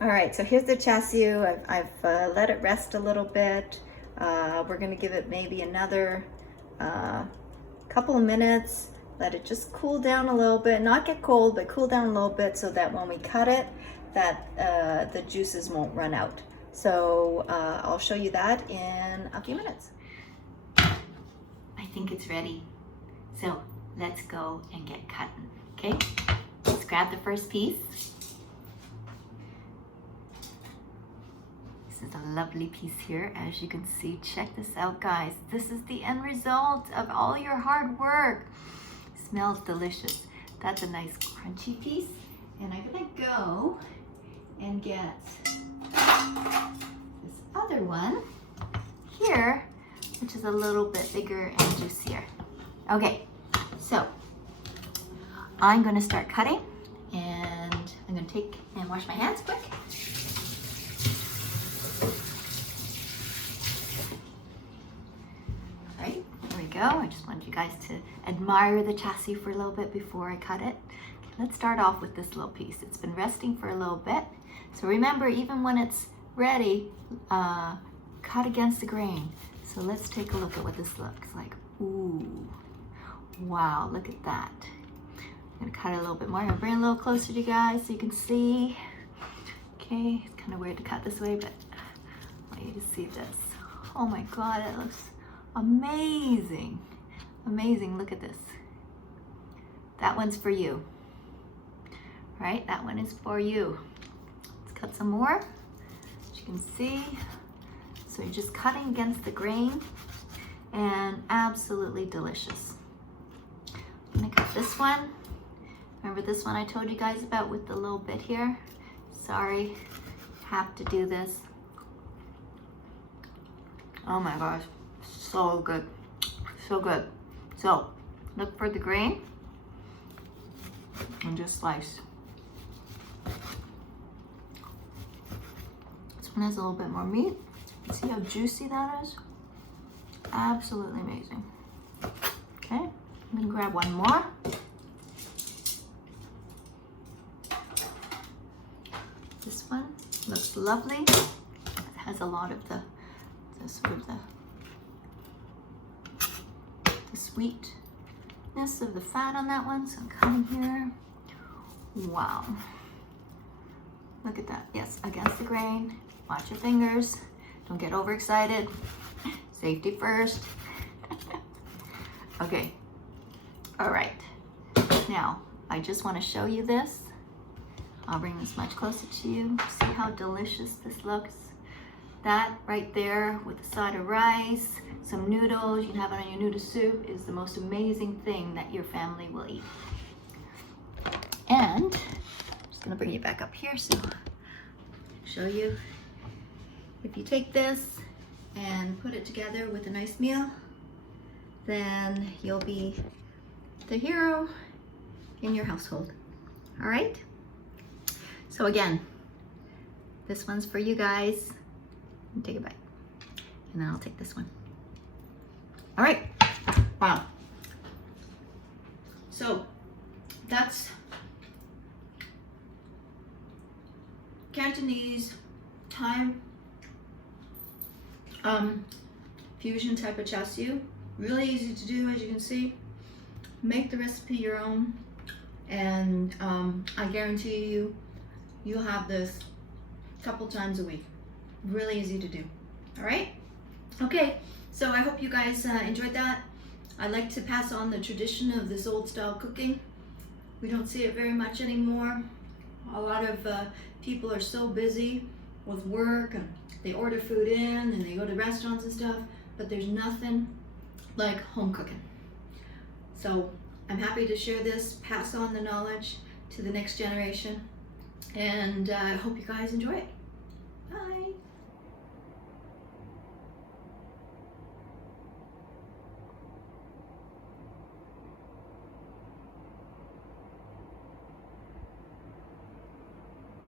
All right, so here's the chassis. I've let it rest a little bit. We're gonna give it maybe another couple of minutes. Let it just cool down a little bit, not get cold, but cool down a little bit so that when we cut it, that the juices won't run out. So I'll show you that in a few minutes. I think it's ready. So let's go and get cutting, okay? Let's grab the first piece. This is a lovely piece here, as you can see. Check this out, guys. This is the end result of all your hard work. Smells delicious. That's a nice crunchy piece. And I'm gonna go and get this other one here, which is a little bit bigger and juicier. Okay, so I'm gonna start cutting, and I'm gonna take and wash my hands quick. All right, there we go. I just wanted you guys to admire the chassis for a little bit before I cut it. Okay, let's start off with this little piece. It's been resting for a little bit. So remember, even when it's ready, cut against the grain. So let's take a look at what this looks like. Ooh, wow, look at that. I'm gonna cut it a little bit more. I'm gonna bring it a little closer to you guys so you can see. Okay, it's kind of weird to cut this way, but I want you to see this. Oh my God, it looks amazing. Amazing, look at this. That one's for you. Right, that one is for you. Let's cut some more, as you can see. So you're just cutting against the grain, and absolutely delicious. I'm gonna cut this one. Remember this one I told you guys about with the little bit here? Sorry, have to do this. Oh my gosh, so good, so good. So look for the grain and just slice. This one has a little bit more meat. See how juicy that is? Absolutely amazing. Okay, I'm gonna grab one more. This one looks lovely. It has a lot of the sort of the sweetness of the fat on that one. So I'm cutting here. Wow. Look at that. Yes, against the grain. Watch your fingers. Don't get overexcited. Safety first. Okay. All right. Now, I just want to show you this. I'll bring this much closer to you. See how delicious this looks? That right there with a side of rice, some noodles, you can have it on your noodle soup, is the most amazing thing that your family will eat. And I'm just gonna bring you back up here so I can show you. If you take this and put it together with a nice meal, then you'll be the hero in your household. All right? So again, this one's for you guys. Take a bite. And then I'll take this one. All right. Wow. So that's Cantonese Thai fusion type of char siu. Really easy to do, as you can see. Make the recipe your own, and I guarantee you, you'll have this a couple times a week. Really easy to do. All right? Okay, so I hope you guys enjoyed that. I like to pass on the tradition of this old style cooking. We don't see it very much anymore. A lot of people are so busy with work, and they order food in and they go to restaurants and stuff, but there's nothing like home cooking. So I'm happy to share this, pass on the knowledge to the next generation, and I hope you guys enjoy it. Bye.